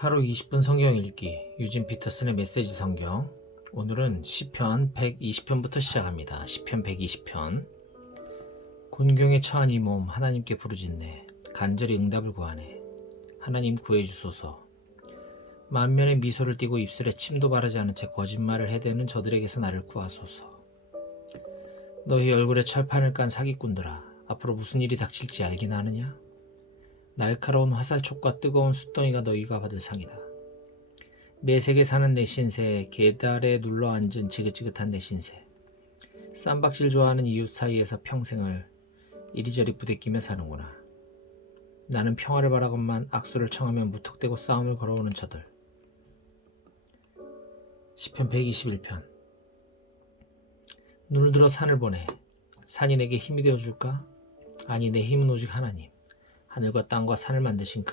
하루 20분 성경 읽기 유진 피터슨의 메시지 성경. 오늘은 시편 120편부터 시작합니다. 시편 120편. 곤경에 처한 이 몸 하나님께 부르짖네. 간절히 응답을 구하네. 하나님 구해주소서. 만면에 미소를 띠고 입술에 침도 바르지 않은 채 거짓말을 해대는 저들에게서 나를 구하소서. 너희 얼굴에 철판을 깐 사기꾼들아, 앞으로 무슨 일이 닥칠지 알긴 하느냐? 날카로운 화살촉과 뜨거운 숫덩이가 너희가 받을 상이다. 매색에 사는 내 신세, 계달에 눌러앉은 지긋지긋한 내 신세, 쌈박질 좋아하는 이웃 사이에서 평생을 이리저리 부대끼며 사는구나. 나는 평화를 바라건만 악수를 청하며 무턱대고 싸움을 걸어오는 저들. 시편 121편. 눈을 들어 산을 보내. 산이 내게 힘이 되어줄까? 아니, 내 힘은 오직 하나님, 하늘과 땅과 산을 만드신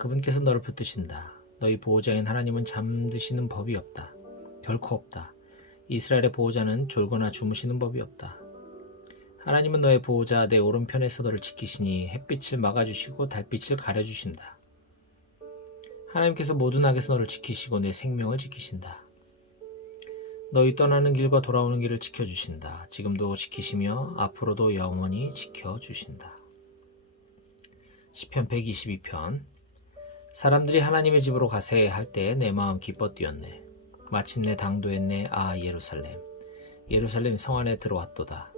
그분께서 너를 붙드신다. 너희 보호자인 하나님은 잠드시는 법이 없다. 결코 없다. 이스라엘의 보호자는 졸거나 주무시는 법이 없다. 하나님은 너의 보호자, 내 오른편에서 너를 지키시니 햇빛을 막아주시고 달빛을 가려주신다. 하나님께서 모든 악에서 너를 지키시고 내 생명을 지키신다. 너희 떠나는 길과 돌아오는 길을 지켜주신다. 지금도 지키시며 앞으로도 영원히 지켜주신다. 시편 122편. 사람들이 하나님의 집으로 가세 할 때 내 마음 기뻐 뛰었네. 마침내 당도했네. 아, 예루살렘, 예루살렘 성 안에 들어왔도다.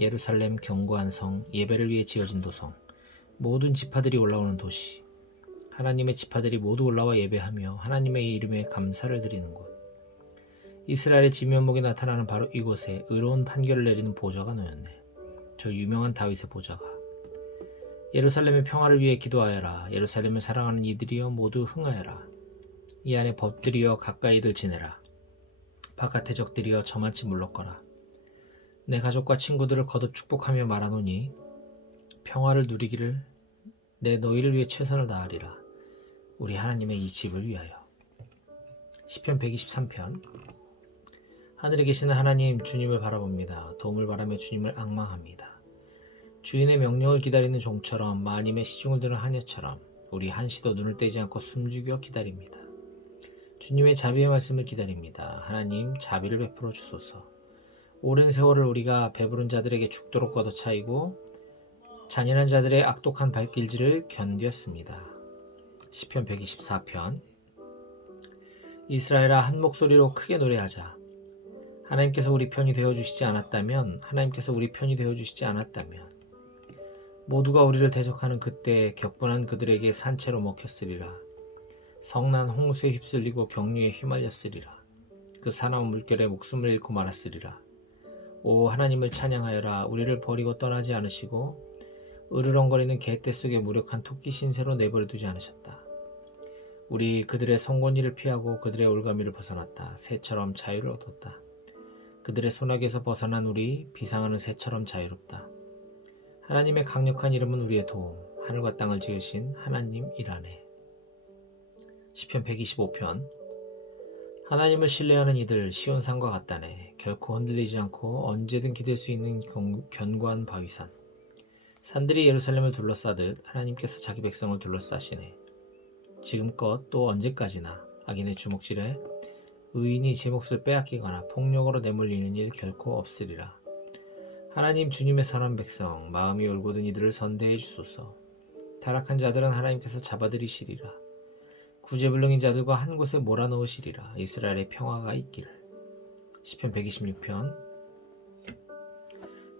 예루살렘 견고한 성, 예배를 위해 지어진 도성, 모든 지파들이 올라오는 도시. 하나님의 지파들이 모두 올라와 예배하며 하나님의 이름에 감사를 드리는 곳. 이스라엘의 진면목이 나타나는 바로 이곳에 의로운 판결을 내리는 보좌가 놓였네. 저 유명한 다윗의 보좌가. 예루살렘의 평화를 위해 기도하여라. 예루살렘을 사랑하는 이들이여 모두 흥하여라. 이 안에 법들이여 가까이들 지내라. 바깥의 적들이여 저만치 물러거라. 내 가족과 친구들을 거듭 축복하며 말하노니 평화를 누리기를 내 너희를 위해 최선을 다하리라. 우리 하나님의 이 집을 위하여. 시편 123편. 하늘에 계시는 하나님, 주님을 바라봅니다. 도움을 바라며 주님을 앙망합니다. 주인의 명령을 기다리는 종처럼, 마님의 시중을 드는 하녀처럼 우리 한시도 눈을 떼지 않고 숨죽여 기다립니다. 주님의 자비의 말씀을 기다립니다. 하나님, 자비를 베풀어 주소서. 오랜 세월을 우리가 배부른 자들에게 죽도록 걷어차이고 잔인한 자들의 악독한 발길질을 견뎠습니다. 시편 124편. 이스라엘아, 한 목소리로 크게 노래하자. 하나님께서 우리 편이 되어주시지 않았다면, 하나님께서 우리 편이 되어주시지 않았다면 모두가 우리를 대적하는 그때 격분한 그들에게 산채로 먹혔으리라. 성난 홍수에 휩쓸리고 경류에 휘말렸으리라. 그 사나운 물결에 목숨을 잃고 말았으리라. 오, 하나님을 찬양하여라. 우리를 버리고 떠나지 않으시고 으르렁거리는 개떼 속에 무력한 토끼 신세로 내버려 두지 않으셨다. 우리 그들의 성곤이를 피하고 그들의 올가미를 벗어났다. 새처럼 자유를 얻었다. 그들의 손아귀에서 벗어난 우리 비상하는 새처럼 자유롭다. 하나님의 강력한 이름은 우리의 도움, 하늘과 땅을 지으신 하나님이라네. 시편 125편. 하나님을 신뢰하는 이들 시온산과 같다네. 결코 흔들리지 않고 언제든 기댈 수 있는 견고한 바위산. 산들이 예루살렘을 둘러싸듯 하나님께서 자기 백성을 둘러싸시네. 지금껏 또 언제까지나 악인의 주먹질에 의인이 제 몫을 빼앗기거나 폭력으로 내몰리는 일 결코 없으리라. 하나님, 주님의 선한 백성, 마음이 올곧은 이들을 선대해 주소서. 타락한 자들은 하나님께서 잡아들이시리라. 구제불능인 자들과 한 곳에 몰아넣으시리라. 이스라엘의 평화가 있기를. 시편 126편.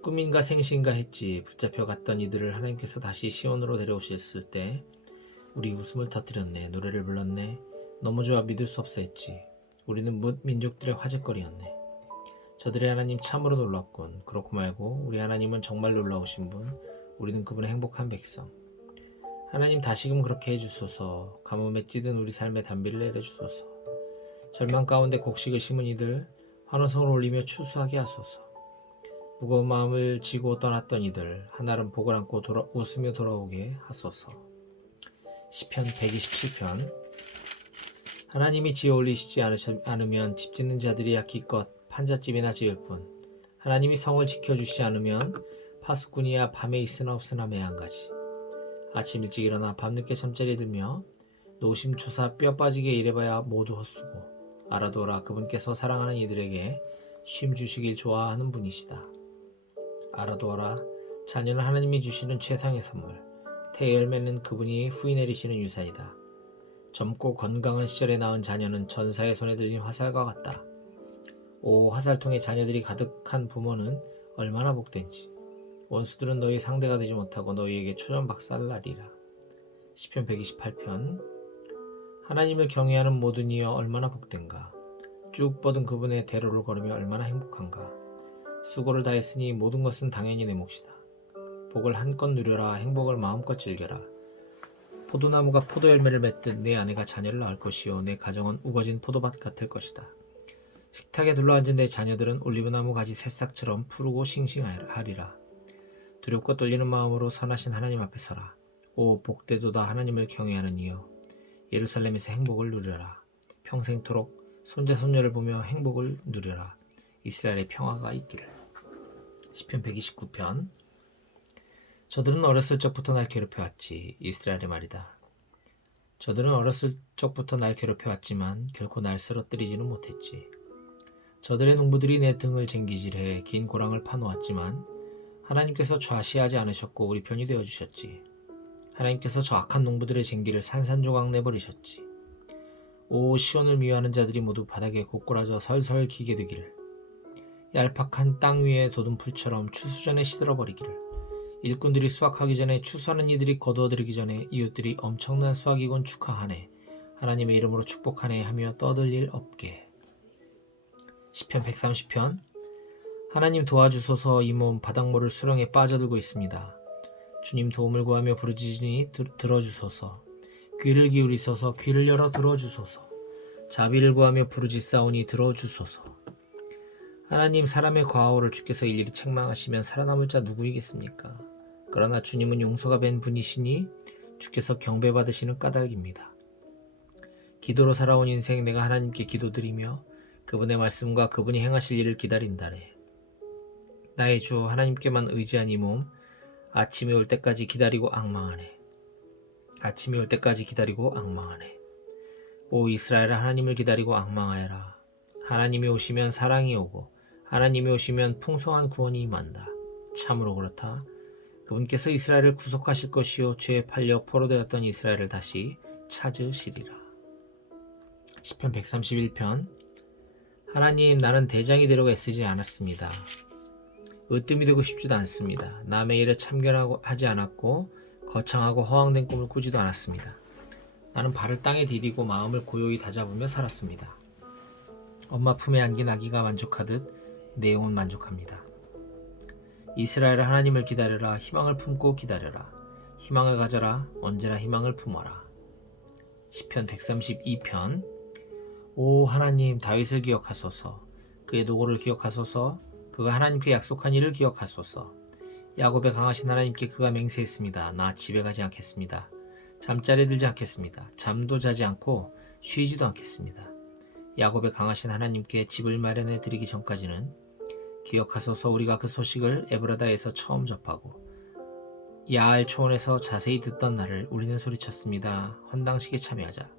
꿈인가 생시인가 했지. 붙잡혀 갔던 이들을 하나님께서 다시 시온으로 데려오셨을 때 우리 웃음을 터뜨렸네. 노래를 불렀네. 너무 좋아 믿을 수 없어 했지. 우리는 뭇 민족들의 화제거리였네. 저들의 하나님 참으로 놀랍군. 그렇고 말고 우리 하나님은 정말 놀라우신 분. 우리는 그분의 행복한 백성. 하나님, 다시금 그렇게 해주소서. 가뭄에 찌든 우리 삶의 단비를 내려주소서. 절망 가운데 곡식을 심은 이들 환호성을 올리며 추수하게 하소서. 무거운 마음을 지고 떠났던 이들 한아름 복을 안고 웃으며 돌아오게 하소서. 시편 127편. 하나님이 지어 올리시지 않으면 집 짓는 자들이야 기껏 판잣집이나 지을 뿐. 하나님이 성을 지켜주시지 않으면 파수꾼이야 밤에 있으나 없으나 매한가지. 아침 일찍 일어나 밤늦게 잠자리 들며 노심초사 뼈 빠지게 일해봐야 모두 헛수고 알아두어라. 그분께서 사랑하는 이들에게 쉼 주시길 좋아하는 분이시다. 알아두어라. 자녀는 하나님이 주시는 최상의 선물. 태열매는 그분이 후이 내리시는 유산이다. 젊고 건강한 시절에 낳은 자녀는 전사의 손에 들린 화살과 같다. 오, 화살통에 자녀들이 가득한 부모는 얼마나 복된지. 원수들은 너희 상대가 되지 못하고 너희에게 초전박살나리라. 시편 128편. 하나님을 경외하는 모든 이여 얼마나 복된가. 쭉 뻗은 그분의 대로를 걸으며 얼마나 행복한가. 수고를 다했으니 모든 것은 당연히 내 몫이다. 복을 한껏 누려라. 행복을 마음껏 즐겨라. 포도나무가 포도열매를 맺듯 내 아내가 자녀를 낳을 것이요 내 가정은 우거진 포도밭 같을 것이다. 식탁에 둘러앉은 내 자녀들은 올리브나무 가지 새싹처럼 푸르고 싱싱하리라. 두렵고 떨리는 마음으로 선하신 하나님 앞에 서라. 오, 복되도다. 하나님을 경외하는 이여 예루살렘에서 행복을 누려라. 평생토록 손자손녀를 보며 행복을 누려라. 이스라엘의 평화가 있기를. 시편 129편. 저들은 어렸을 적부터 날 괴롭혀왔지. 이스라엘의 말이다. 저들은 어렸을 적부터 날 괴롭혀왔지만 결코 날 쓰러뜨리지는 못했지. 저들의 농부들이 내 등을 쟁기질해 긴 고랑을 파놓았지만 하나님께서 좌시하지 않으셨고 우리 편이 되어주셨지. 하나님께서 저 악한 농부들의 쟁기를 산산조각 내버리셨지. 오, 시온을 미워하는 자들이 모두 바닥에 고꾸라져 설설 기게 되기를. 얄팍한 땅 위에 돋은 풀처럼 추수전에 시들어버리기를. 일꾼들이 수확하기 전에 추수하는 이들이 거두어들이기 전에 이웃들이 엄청난 수확이군 축하하네. 하나님의 이름으로 축복하네 하며 떠들 일 없게. 시편 130편. 하나님 도와주소서. 이 몸 바닥모를 수렁에 빠져들고 있습니다. 주님 도움을 구하며 부르짖으니 들어주소서. 귀를 기울이소서. 귀를 열어 들어주소서. 자비를 구하며 부르짖사오니 들어주소서. 하나님, 사람의 과오를 주께서 일일이 책망하시면 살아남을 자 누구이겠습니까? 그러나 주님은 용서가 된 분이시니 주께서 경배받으시는 까닭입니다. 기도로 살아온 인생 내가 하나님께 기도드리며 그분의 말씀과 그분이 행하실 일을 기다린다네. 나의 주 하나님께만 의지한 이 몸 아침이 올 때까지 기다리고 앙망하네. 아침이 올 때까지 기다리고 앙망하네. 오 이스라엘아, 하나님을 기다리고 앙망하여라. 하나님이 오시면 사랑이 오고 하나님이 오시면 풍성한 구원이 임한다. 참으로 그렇다. 그분께서 이스라엘을 구속하실 것이요 죄에 팔려 포로되었던 이스라엘을 다시 찾으시리라. 시편 131편. 하나님, 나는 대장이 되려고 애쓰지 않았습니다. 으뜸이 되고 싶지도 않습니다. 남의 일에 참견하지 않았고 거창하고 허황된 꿈을 꾸지도 않았습니다. 나는 발을 땅에 디디고 마음을 고요히 다잡으며 살았습니다. 엄마 품에 안긴 아기가 만족하듯 내 영혼 만족합니다. 이스라엘아, 하나님을 기다려라. 희망을 품고 기다려라. 희망을 가져라. 언제나 희망을 품어라. 시편 132편. 오 하나님, 다윗을 기억하소서. 그의 노고를 기억하소서. 그가 하나님께 약속한 일을 기억하소서. 야곱의 강하신 하나님께 그가 맹세했습니다. 나 집에 가지 않겠습니다. 잠자리에 들지 않겠습니다. 잠도 자지 않고 쉬지도 않겠습니다. 야곱의 강하신 하나님께 집을 마련해 드리기 전까지는 기억하소서. 우리가 그 소식을 에브라다에서 처음 접하고 야알 초원에서 자세히 듣던 날을 우리는 소리쳤습니다. 헌당식에 참여하자.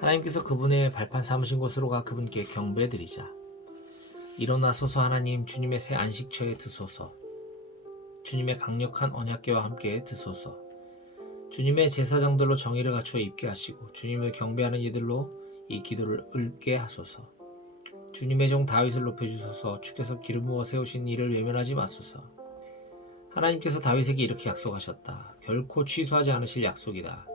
하나님께서 그분의 발판 삼으신 곳으로 가 그분께 경배해 드리자. 일어나소서. 하나님, 주님의 새 안식처에 드소서. 주님의 강력한 언약궤와 함께 드소서. 주님의 제사장들로 정의를 갖추어 입게 하시고 주님을 경배하는 이들로 이 기도를 읊게 하소서. 주님의 종 다윗을 높여주소서. 주께서 기름 부어 세우신 이를 외면하지 마소서. 하나님께서 다윗에게 이렇게 약속하셨다. 결코 취소하지 않으실 약속이다.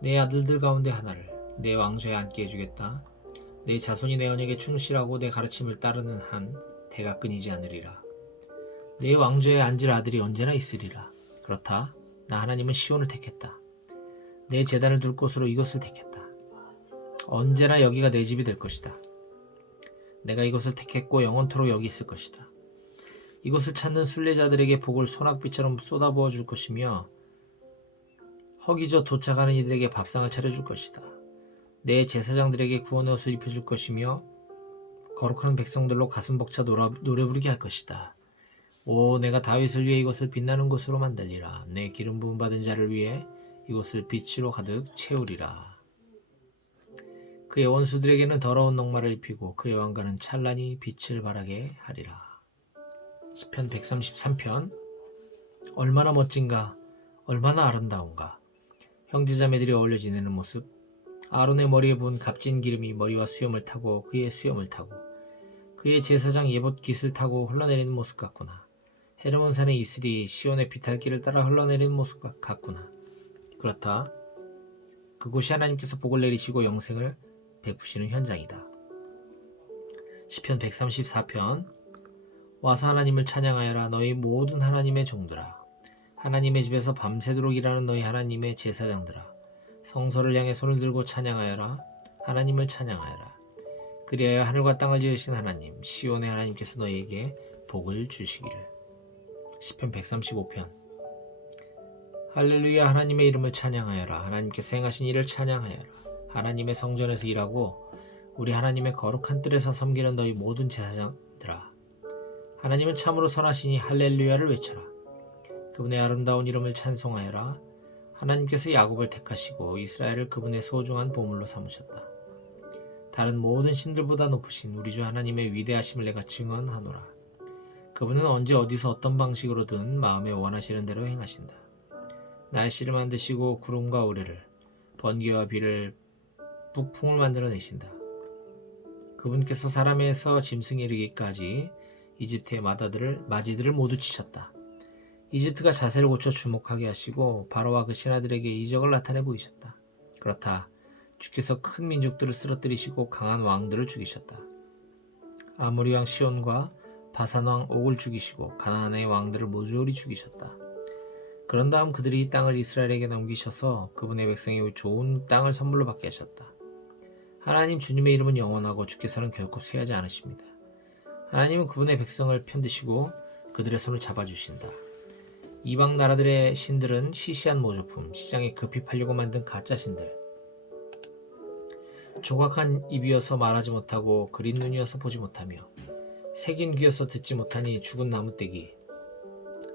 내 아들들 가운데 하나를 내 왕좌에 앉게 해주겠다. 내 자손이 내 언약에 충실하고 내 가르침을 따르는 한 대가 끊이지 않으리라. 내 왕좌에 앉을 아들이 언제나 있으리라. 그렇다. 나 하나님은 시온을 택했다. 내 제단을 둘 곳으로 이곳을 택했다. 언제나 여기가 내 집이 될 것이다. 내가 이곳을 택했고 영원토록 여기 있을 것이다. 이곳을 찾는 순례자들에게 복을 소낙비처럼 쏟아부어 줄 것이며 허기져 도착하는 이들에게 밥상을 차려줄 것이다. 내 제사장들에게 구원의 옷을 입혀줄 것이며 거룩한 백성들로 가슴 벅차 노래 부르게 할 것이다. 오, 내가 다윗을 위해 이곳을 빛나는 곳으로 만들리라. 내 기름 부음 받은 자를 위해 이곳을 빛으로 가득 채우리라. 그의 원수들에게는 더러운 녹말을 입히고 그의 왕가는 찬란히 빛을 발하게 하리라. 시편 133편. 얼마나 멋진가, 얼마나 아름다운가. 형제자매들이 어울려 지내는 모습. 아론의 머리에 부은 값진 기름이 머리와 수염을 타고 그의 수염을 타고 그의 제사장 예봇 깃을 타고 흘러내리는 모습 같구나. 헤르몬 산의 이슬이 시온의 비탈길을 따라 흘러내리는 모습 같구나. 그렇다. 그곳이 하나님께서 복을 내리시고 영생을 베푸시는 현장이다. 시편 134편. 와서 하나님을 찬양하여라. 너희 모든 하나님의 종들아. 하나님의 집에서 밤새도록 일하는 너희 하나님의 제사장들아. 성소를 향해 손을 들고 찬양하여라. 하나님을 찬양하여라. 그리하여 하늘과 땅을 지으신 하나님, 시온의 하나님께서 너희에게 복을 주시기를. 시편 135편. 할렐루야. 하나님의 이름을 찬양하여라. 하나님께서 행하신 일을 찬양하여라. 하나님의 성전에서 일하고 우리 하나님의 거룩한 뜰에서 섬기는 너희 모든 제사장들아. 하나님은 참으로 선하시니 할렐루야를 외쳐라. 그분의 아름다운 이름을 찬송하여라. 하나님께서 야곱을 택하시고 이스라엘을 그분의 소중한 보물로 삼으셨다. 다른 모든 신들보다 높으신 우리 주 하나님의 위대하심을 내가 증언하노라. 그분은 언제 어디서 어떤 방식으로든 마음에 원하시는 대로 행하신다. 날씨를 만드시고 구름과 우레를, 번개와 비를, 북풍을 만들어내신다. 그분께서 사람에서 짐승에 이르기까지 이집트의 마지들을 모두 치셨다. 이집트가 자세를 고쳐 주목하게 하시고 바로와 그 신하들에게 이적을 나타내 보이셨다. 그렇다. 주께서 큰 민족들을 쓰러뜨리시고 강한 왕들을 죽이셨다. 아모리 왕 시온과 바산 왕 옥을 죽이시고 가나안의 왕들을 모조리 죽이셨다. 그런 다음 그들이 이 땅을 이스라엘에게 넘기셔서 그분의 백성이 좋은 땅을 선물로 받게 하셨다. 하나님 주님의 이름은 영원하고 주께서는 결코 쇠하지 않으십니다. 하나님은 그분의 백성을 편드시고 그들의 손을 잡아주신다. 이방 나라들의 신들은 시시한 모조품, 시장에 급히 팔려고 만든 가짜 신들. 조각한 입이어서 말하지 못하고 그린 눈이어서 보지 못하며 새긴 귀여서 듣지 못하니 죽은 나무떼기,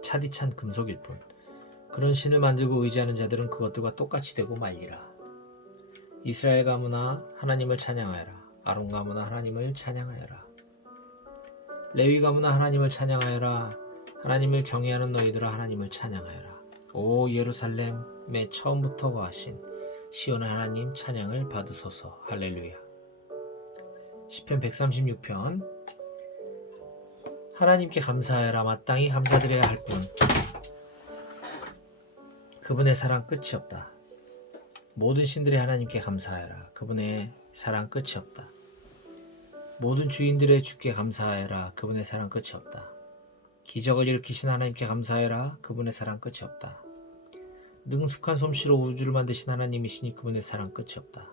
차디찬 금속일 뿐. 그런 신을 만들고 의지하는 자들은 그것들과 똑같이 되고 말리라. 이스라엘 가문아 하나님을 찬양하여라. 아론 가문아 하나님을 찬양하여라. 레위 가문아 하나님을 찬양하여라. 하나님을 경외하는 너희들아 하나님을 찬양하여라. 오 예루살렘에 처음부터 거하신 시온의 하나님 찬양을 받으소서. 할렐루야. 시편 136편. 하나님께 감사하여라. 마땅히 감사드려야 할 뿐. 그분의 사랑 끝이 없다. 모든 신들이 하나님께 감사하여라. 그분의 사랑 끝이 없다. 모든 주인들의 주께 감사하여라. 그분의 사랑 끝이 없다. 기적을 일으키신 하나님께 감사하여라. 그분의 사랑 끝이 없다. 능숙한 솜씨로 우주를 만드신 하나님이시니 그분의 사랑 끝이 없다.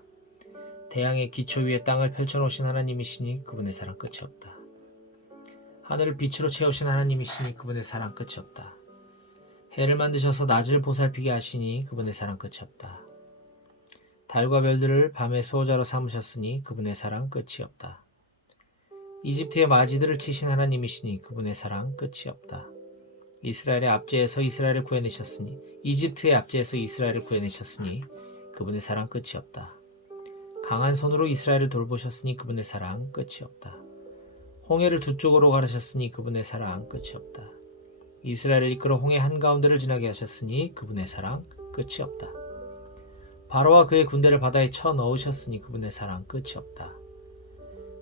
태양의 기초 위에 땅을 펼쳐놓으신 하나님이시니 그분의 사랑 끝이 없다. 하늘을 빛으로 채우신 하나님이시니 그분의 사랑 끝이 없다. 해를 만드셔서 낮을 보살피게 하시니 그분의 사랑 끝이 없다. 달과 별들을 밤의 수호자로 삼으셨으니 그분의 사랑 끝이 없다. 이집트의 마지들을 치신 하나님이시니 그분의 사랑 끝이 없다. 이스라엘의 압제에서 이스라엘을 구해내셨으니 이집트의 압제에서 이스라엘을 구해내셨으니 그분의 사랑 끝이 없다. 강한 손으로 이스라엘을 돌보셨으니 그분의 사랑 끝이 없다. 홍해를 두 쪽으로 가르셨으니 그분의 사랑 끝이 없다. 이스라엘을 이끌어 홍해 한가운데를 지나게 하셨으니 그분의 사랑 끝이 없다. 바로와 그의 군대를 바다에 쳐 넣으셨으니 그분의 사랑 끝이 없다.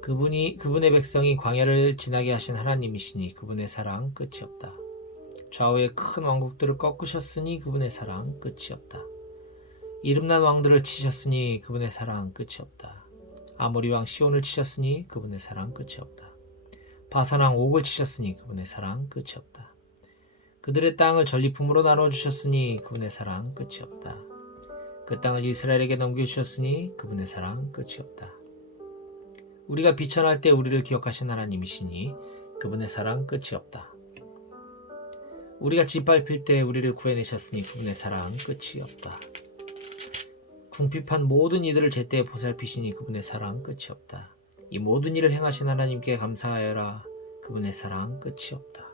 그분의 백성이 광야를 지나게 하신 하나님이시니 그분의 사랑 끝이 없다. 좌우의 큰 왕국들을 꺾으셨으니 그분의 사랑 끝이 없다. 이름난 왕들을 치셨으니 그분의 사랑 끝이 없다. 아모리 왕 시온을 치셨으니 그분의 사랑 끝이 없다. 바산 왕 옥을 치셨으니 그분의 사랑 끝이 없다. 그들의 땅을 전리품으로 나눠주셨으니 그분의 사랑 끝이 없다. 그 땅을 이스라엘에게 넘겨주셨으니 그분의 사랑 끝이 없다. 우리가 비천할 때 우리를 기억하신 하나님이시니 그분의 사랑 끝이 없다. 우리가 짓밟힐 때 우리를 구해내셨으니 그분의 사랑 끝이 없다. 궁핍한 모든 이들을 제때 보살피시니 그분의 사랑 끝이 없다. 이 모든 일을 행하신 하나님께 감사하여라. 그분의 사랑 끝이 없다.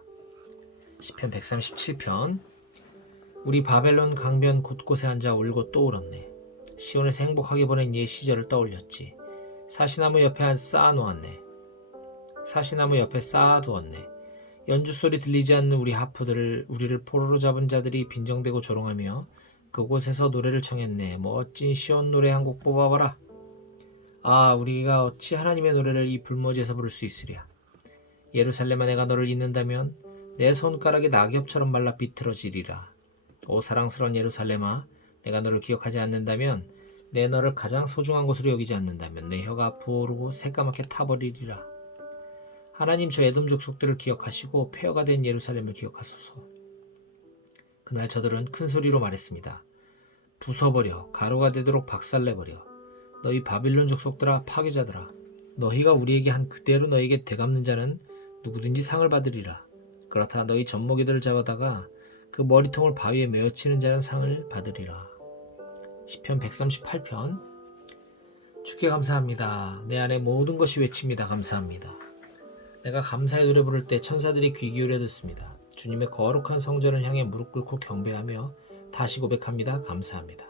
시편 137편. 우리 바벨론 강변 곳곳에 앉아 울고 또 울었네. 시온에서 행복하게 보낸 옛 시절을 떠올렸지. 사시나무 옆에 쌓아두었네. 연주 소리 들리지 않는 우리 하프들을 우리를 포로로 잡은 자들이 빈정대고 조롱하며 그곳에서 노래를 청했네. 멋진 시온 노래 한 곡 뽑아봐라. 아, 우리가 어찌 하나님의 노래를 이 불모지에서 부를 수 있으랴. 예루살렘아, 내가 너를 잊는다면 내 손가락이 낙엽처럼 말라 비틀어지리라. 오 사랑스러운 예루살렘아, 내가 너를 기억하지 않는다면, 내 너를 가장 소중한 것으로 여기지 않는다면 내 혀가 부어오르고 새까맣게 타버리리라. 하나님, 저 에돔 족속들을 기억하시고 폐허가 된 예루살렘을 기억하소서. 그날 저들은 큰 소리로 말했습니다. 부숴버려, 가루가 되도록 박살내버려. 너희 바빌론 족속들아, 파괴자들아, 너희가 우리에게 한 그대로 너희에게 되갚는 자는 누구든지 상을 받으리라. 그렇다 너희 젖먹이들을 잡아다가 그 머리통을 바위에 메어치는 자는 상을 받으리라. 시편 138편. 주께 감사합니다. 내 안에 모든 것이 외칩니다. 감사합니다. 내가 감사의 노래 부를 때 천사들이 귀 기울여 듣습니다. 주님의 거룩한 성전을 향해 무릎 꿇고 경배하며 다시 고백합니다. 감사합니다.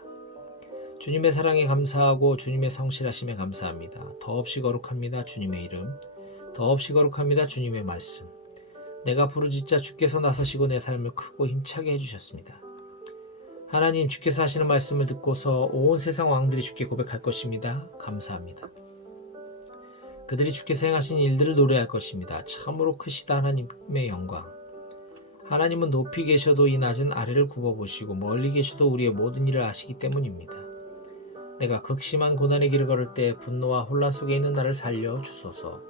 주님의 사랑에 감사하고 주님의 성실하심에 감사합니다. 더없이 거룩합니다. 주님의 이름. 더없이 거룩합니다. 주님의 말씀. 내가 부르짖자 주께서 나서시고 내 삶을 크고 힘차게 해주셨습니다. 하나님, 주께서 하시는 말씀을 듣고서 온 세상 왕들이 주께 고백할 것입니다. 감사합니다. 그들이 주께서 행하신 일들을 노래할 것입니다. 참으로 크시다 하나님의 영광. 하나님은 높이 계셔도 이 낮은 아래를 굽어보시고 멀리 계셔도 우리의 모든 일을 아시기 때문입니다. 내가 극심한 고난의 길을 걸을 때 분노와 혼란 속에 있는 나를 살려 주소서.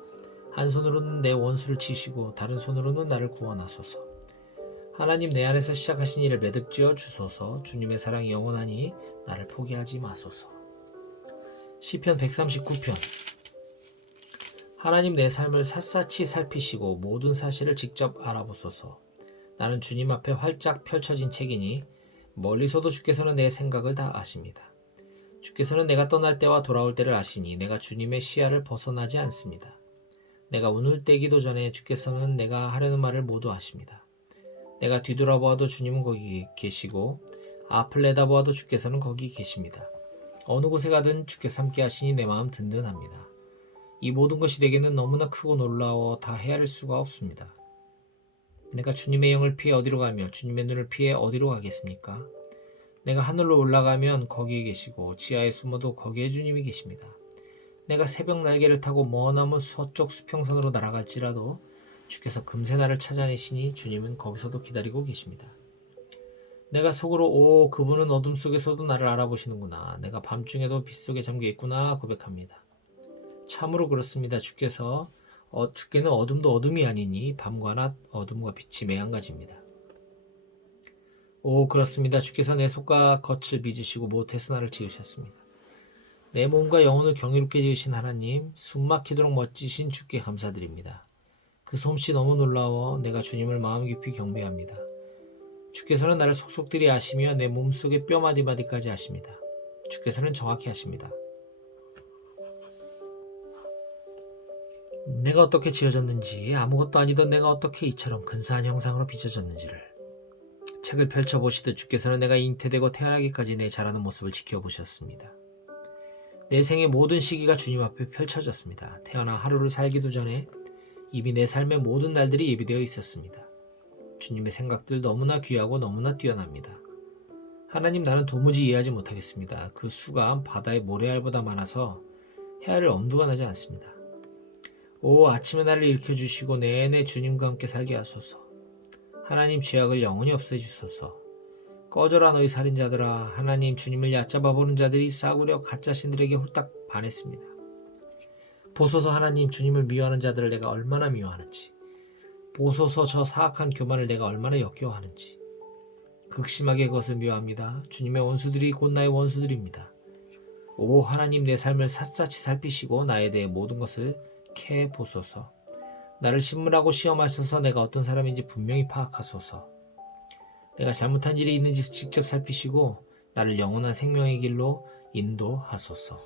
한 손으로는 내 원수를 치시고 다른 손으로는 나를 구원하소서. 하나님, 내 안에서 시작하신 일을 매듭지어 주소서. 주님의 사랑이 영원하니 나를 포기하지 마소서. 시편 139편. 하나님, 내 삶을 샅샅이 살피시고 모든 사실을 직접 알아보소서. 나는 주님 앞에 활짝 펼쳐진 책이니 멀리서도 주께서는 내 생각을 다 아십니다. 주께서는 내가 떠날 때와 돌아올 때를 아시니 내가 주님의 시야를 벗어나지 않습니다. 내가 운을 떼기도 전에 주께서는 내가 하려는 말을 모두 아십니다. 내가 뒤돌아보아도 주님은 거기 계시고 앞을 내다보아도 주께서는 거기 계십니다. 어느 곳에 가든 주께서 함께 하시니 내 마음 든든합니다. 이 모든 것이 내게는 너무나 크고 놀라워 다 헤아릴 수가 없습니다. 내가 주님의 영을 피해 어디로 가며 주님의 눈을 피해 어디로 가겠습니까? 내가 하늘로 올라가면 거기에 계시고 지하에 숨어도 거기에 주님이 계십니다. 내가 새벽 날개를 타고 머나먼 서쪽 수평선으로 날아갈지라도 주께서 금세 나를 찾아내시니 주님은 거기서도 기다리고 계십니다. 내가 속으로 그분은 어둠 속에서도 나를 알아보시는구나. 내가 밤중에도 빛 속에 잠겨 있구나 고백합니다. 참으로 그렇습니다. 주께는 어둠도 어둠이 아니니 밤과 낮 어둠과 빛이 매한가지입니다. 그렇습니다. 주께서 내 속과 겉을 빚으시고 모태에서 나를 지으셨습니다. 내 몸과 영혼을 경이롭게 지으신 하나님, 숨막히도록 멋지신 주께 감사드립니다. 그 솜씨 너무 놀라워 내가 주님을 마음 깊이 경배합니다. 주께서는 나를 속속들이 아시며 내 몸속의 뼈 마디마디까지 아십니다. 주께서는 정확히 아십니다. 내가 어떻게 지어졌는지, 아무것도 아니던 내가 어떻게 이처럼 근사한 형상으로 빚어졌는지를 책을 펼쳐보시듯 주께서는 내가 잉태되고 태어나기까지 내 자라는 모습을 지켜보셨습니다. 내 생의 모든 시기가 주님 앞에 펼쳐졌습니다. 태어나 하루를 살기도 전에 이미 내 삶의 모든 날들이 예비되어 있었습니다. 주님의 생각들 너무나 귀하고 너무나 뛰어납니다. 하나님, 나는 도무지 이해하지 못하겠습니다. 그 수가 바다의 모래알보다 많아서 헤아릴 엄두가 나지 않습니다. 아침에 나를 일으켜주시고 내내 주님과 함께 살게 하소서. 하나님, 죄악을 영원히 없애주소서. 꺼져라 너희 살인자들아. 하나님, 주님을 얕잡아 보는 자들이 싸구려 가짜 신들에게 홀딱 반했습니다. 보소서. 하나님, 주님을 미워하는 자들을 내가 얼마나 미워하는지. 보소서. 저 사악한 교만을 내가 얼마나 역겨워하는지. 극심하게 그것을 미워합니다. 주님의 원수들이 곧 나의 원수들입니다. 하나님, 내 삶을 샅샅이 살피시고 나에 대해 모든 것을 캐 보소서. 나를 신문하고 시험하셔서 내가 어떤 사람인지 분명히 파악하소서. 내가 잘못한 일이 있는지 직접 살피시고 나를 영원한 생명의 길로 인도하소서.